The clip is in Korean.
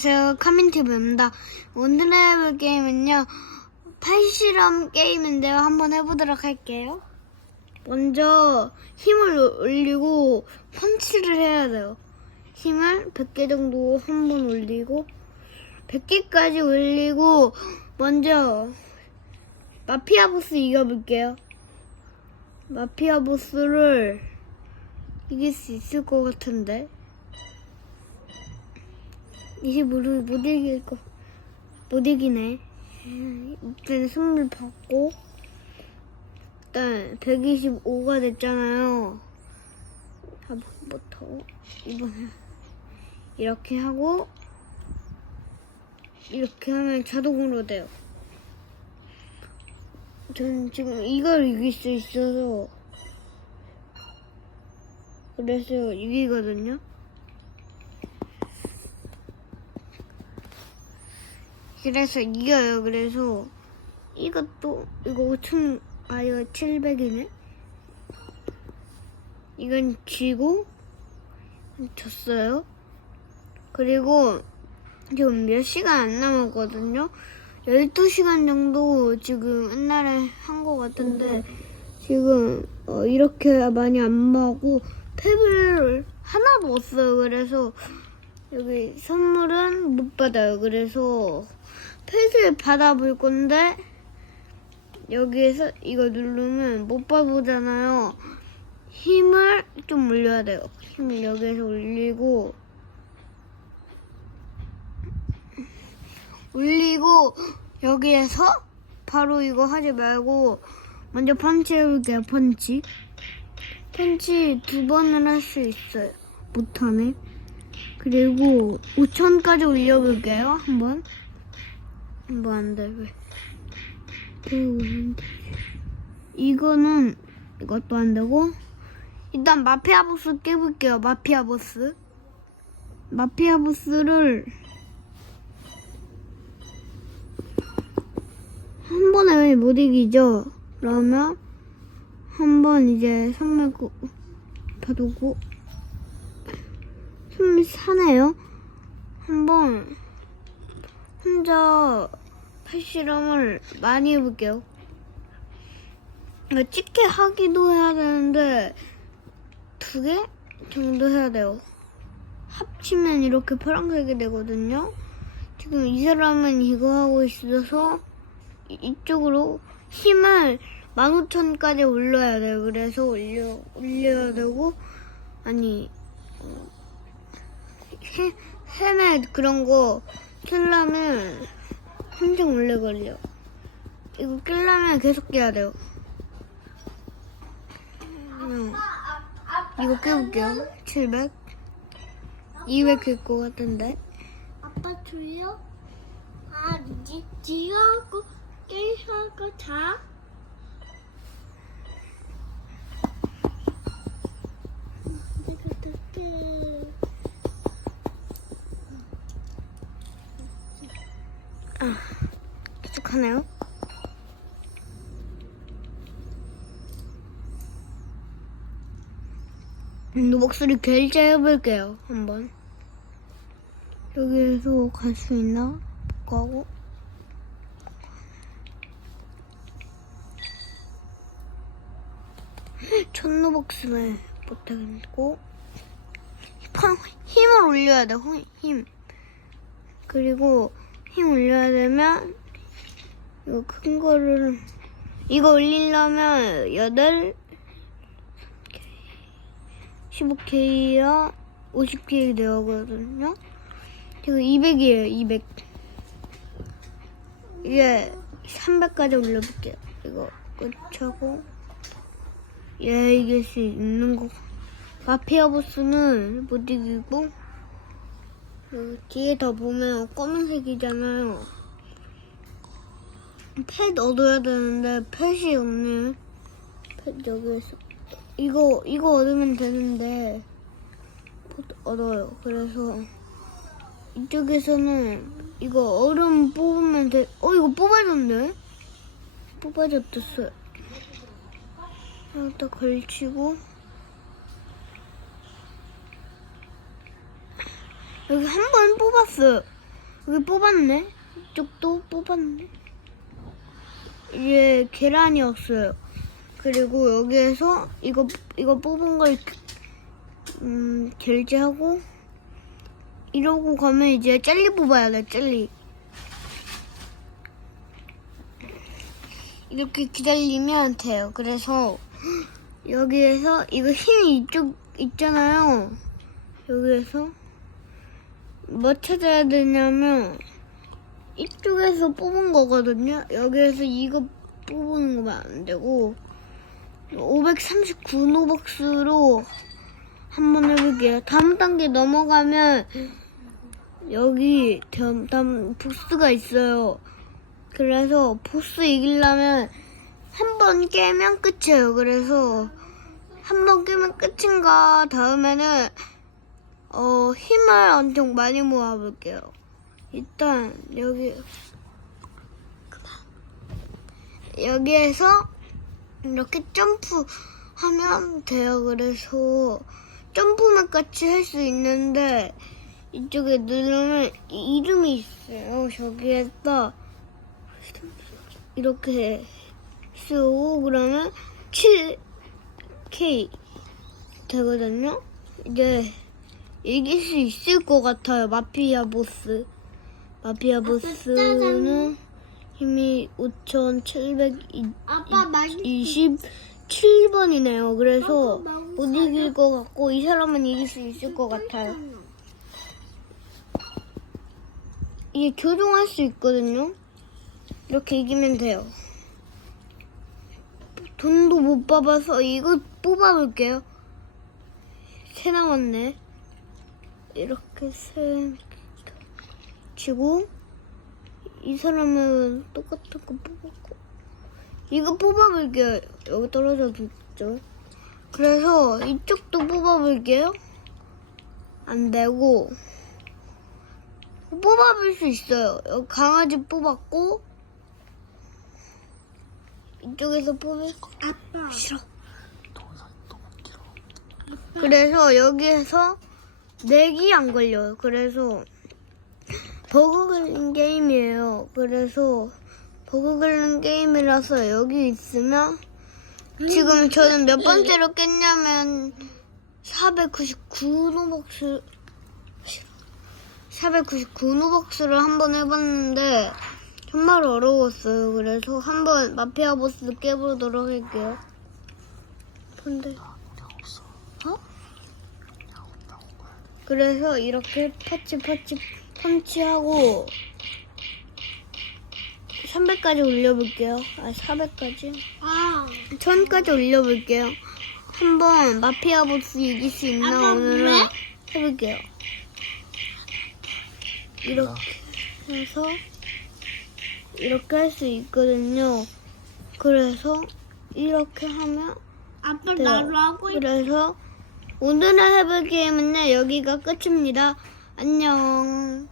안녕하세요. 카민티브입니다. 오늘 해볼 게임은요. 팔실험 게임인데요. 한번 해보도록 할게요. 먼저 힘을 올리고 펀치를 해야 돼요. 힘을 100개 정도 한 번 올리고 100개까지 올리고 먼저 마피아 보스 이겨볼게요. 마피아 보스를 이길 수 있을 것 같은데. 이제 모르 못 이길 거. 못 이기네. 일단 선물 받고 일단 125가 됐잖아요. 한 번부터 이번에 이렇게 하고 이렇게 하면 자동으로 돼요. 저는 지금 이걸 이길 수 있어서 그래서 이기거든요. 그래서 이겨요. 그래서 이것도 이거 5천 아 이거 700이네. 이건 쥐고 졌어요. 그리고 지금 몇 시간 안 남았거든요. 12시간 정도 지금 옛날에 한 것 같은데 지금 어, 이렇게 많이 안 먹고 탭을 하나도 없어요. 그래서 여기 선물은 못 받아요. 그래서 펫을 받아볼 건데 여기에서 이거 누르면 못 받보잖아요. 힘을 좀 올려야 돼요. 힘을 여기에서 올리고 올리고 여기에서 바로 이거 하지 말고 먼저 펀치 해볼게요. 펀치. 펀치 두 번을 할 수 있어요. 못하네. 그리고 5천까지 올려볼게요. 한번. 뭐 안 돼, 왜. 이거는, 이것도 안 되고. 일단 마피아 보스 깨볼게요, 마피아 보스. 마피아 보스를 한 번에 왜못 이기죠? 그러면 한 번 이제 선물 고 받고 선물 사네요. 한 번 혼자 팔 실험을 많이 해볼게요. 찍게 하기도 해야 되는데 두 개 정도 해야 돼요. 합치면 이렇게 파란색이 되거든요. 지금 이 사람은 이거 하고 있어서 이- 이쪽으로 힘을 15,000까지 올려야 돼요. 그래서 올려, 올려야 되고, 아니, 어, 해, 헬멧 그런 거 쓰려면 엄청 오래 걸려. 이거 끼려면 계속 깨야 돼요. 음, 이거 깨볼게요. 700. 200될것 같은데. 아빠 줘요? 아, 니, 지하고 게임하고 자? 내가 듣게. 계속 하나요? 음, 목소리 결제해볼게요, 한번. 여기에서 갈 수 있나? 가고. 천노박스네 못하겠고. 팡, 힘을 올려야 돼, 호- 힘. 그리고 힘 올려야 되면 이거 큰 거를 이거 올리려면 8 15K야 50K 되거든요. 지금 200이에요. 200. 이게 300까지 올려볼게요. 이거 끝하고 얘 이길 수 있는 거. 마피아 보스는 못 이기고 그 뒤에 더 보면 검은색이잖아요. 펫 얻어야 되는데 펫이 없네. 펫 여기에서 이거 이거 얻으면 되는데 펫 얻어요. 그래서 이쪽에서는 이거 얼음 뽑으면 돼. 어 이거 뽑아졌네. 뽑아졌어요. 여기다 걸치고 여기 한 번 뽑았어요. 여기 뽑았네. 이쪽도 뽑았네. 이게 계란이었어요. 그리고 여기에서 이거 이거 뽑은 걸 음, 결제하고 이러고 가면 이제 젤리 뽑아야 돼. 젤리. 이렇게 기다리면 돼요. 그래서 여기에서 이거 힘이 이쪽 있잖아요. 여기에서 뭐 찾아야 되냐면 이쪽에서 뽑은 거거든요. 여기에서 이거 뽑는 거면 안 되고 539 노벅스로 한번 해볼게요. 다음 단계 넘어가면 여기 다음, 다음 보스가 있어요. 그래서 보스 이기려면 한 번 깨면 끝이에요. 그래서 한 번 깨면 끝인가 다음에는 어 힘을 엄청 많이 모아볼게요. 일단 여기 여기에서 이렇게 점프하면 돼요. 그래서 점프만 같이 할 수 있는데 이쪽에 누르면 이- 이름이 있어요. 저기에다 이렇게 쓰고 그러면 7K 되거든요. 이제 이길 수 있을 것 같아요. 마피아 보스. 마피아 보스는 힘이 5,727번이네요. 아빠 많이 그래서 못 이길 것 같고 이 사람은 이길 수 있을 것 같아요. 이게 교정할 수 있거든요. 이렇게 이기면 돼요. 돈도 못 뽑아서 이거 뽑아볼게요. 세 남았네. 이렇게 세 치고 이 사람은 똑같은 거 뽑았고 이거 뽑아볼게요. 여기 떨어져있죠. 그래서 이쪽도 뽑아볼게요. 안 되고 뽑아볼 수 있어요. 여기 강아지 뽑았고 이쪽에서 뽑을 거 아빠 싫어. 그래서 여기에서 렉이 안 걸려요. 그래서 버그 걸린 게임이에요. 그래서 버그 걸린 게임이라서 여기 있으면 지금 저는 몇 번째로 깼냐면 499 노벅스 499 노벅스를 한 번 해봤는데 정말 어려웠어요. 그래서 한번 마피아 보스 깨보도록 할게요. 근데 그래서 이렇게 파치 파치 펀치하고 300까지 올려볼게요. 아 400까지? 아 1000까지 올려볼게요. 한번 마피아 보스 이길 수 있나 오늘은? 해볼게요. 이렇게 해서 이렇게 할 수 있거든요. 그래서 이렇게 하면 아빠. 나로 하고 있 그래서 오늘의 해볼 게임은 여기가 끝입니다. 안녕.